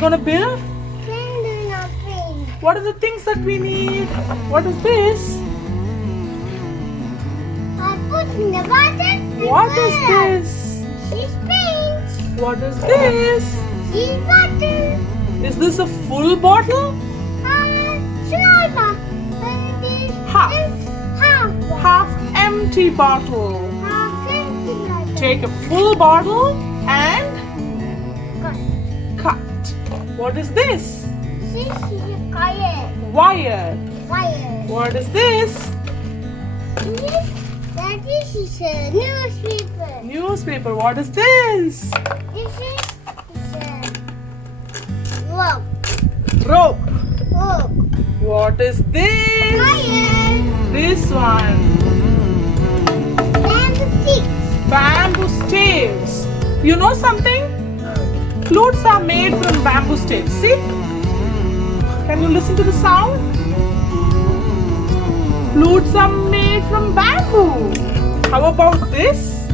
going to build? Pendulum. What are the things that we need? What is this? I put in the water. What is this? She's paint. What is this? She's water. Is this a full bottle? Small bottle. Half. Half. Half empty bottle. Half empty bottle. Take a full bottle and Cut. cut. What is this? This is a wire. Wire. Wire. What is this? That is a newspaper. Newspaper. What is this? This is a rope. Rope. Rope. What is this? Wire. This one. Bamboo sticks. Bamboo staves. You know something? Flutes are made from bamboo staves. See? Can you listen to the sound? Flutes are made from bamboo. How about this?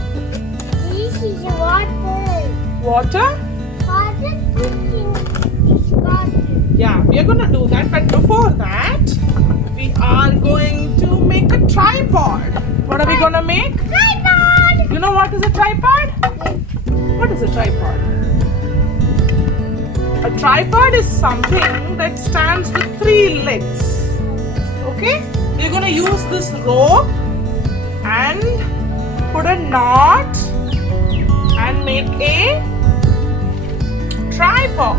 This is a water. Water? Water pushing this water. Yeah, we are going to do that. But before that, we are going to make a tripod. What are we going to make? Tripod. You know what is a tripod? What is a tripod? A tripod is something that stands with 3 legs. Okay? We're going to use this rope and put a knot and make a tripod.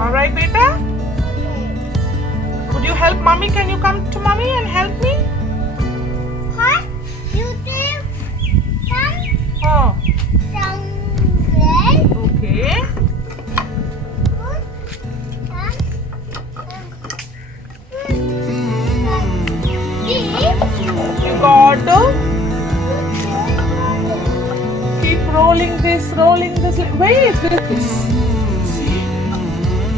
Alright, beta? Would you help mommy? Can you come to mommy and help me? First, you take Oh, some bread. okay. You got to keep rolling this. Wait, this. See?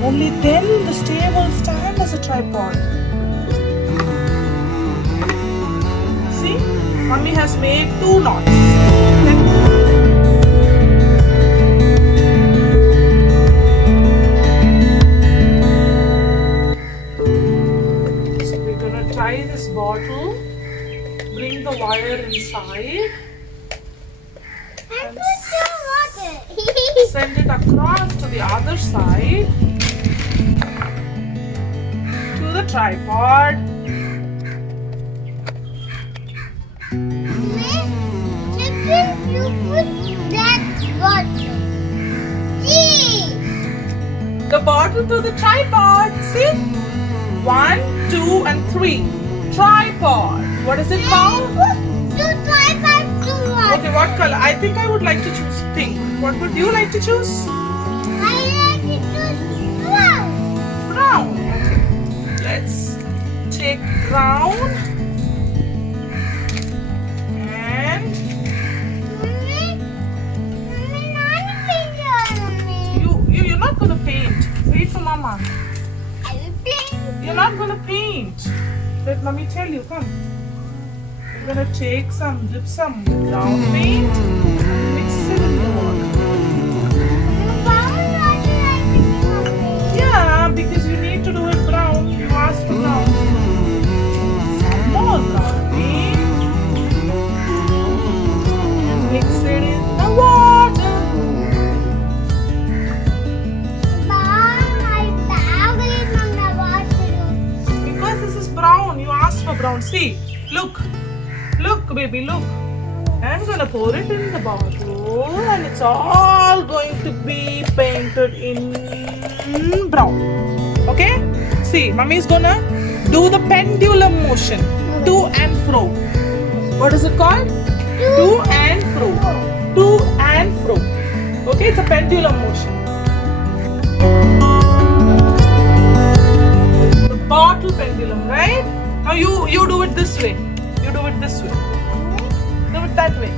Only then the stave will stand as a tripod. See? Mommy has made 2 knots. So we're gonna tie this bottle, bring the wire inside, And put the water. send it across to the other side to the tripod. Second, you put that water. See? The bottle to the tripod. See? 1, 2, and 3. Tripod. What is it called? Put 2 tripod to water. Okay, what color? I think I would like to choose pink. What would you like to choose? I like it to brown. Brown. Okay. Let's take brown and you're not gonna paint. Wait for mama. I will paint. You're not gonna paint. Let mommy tell you. Come. We're gonna take dip some brown paint and mix it in the water. Yeah, because you need to do it brown. You asked for brown. Some more brown paint. And mix it in the water. Because this is brown. You asked for brown. See, look. Look, baby, look. I'm gonna pour it in the bottle and it's all going to be painted in brown. Okay? See, mommy is gonna do the pendulum motion. To and fro. What is it called? To and fro. To and fro. Okay, it's a pendulum motion. The bottle pendulum, right? Now you do it this way. You do it this way. Do it that way.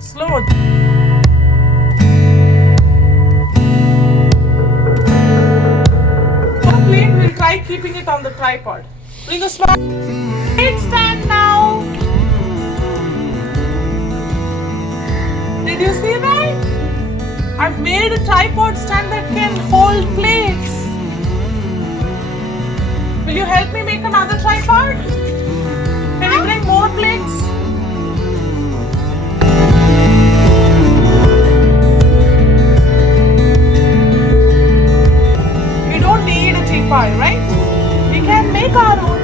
Slow. Plane, we'll try keeping it on the tripod. Bring a small plate stand now. Did you see that? tripod stand that can hold plates. Will you help me make another tripod? Can you bring more plates? We don't need a teapot, right? We can make our own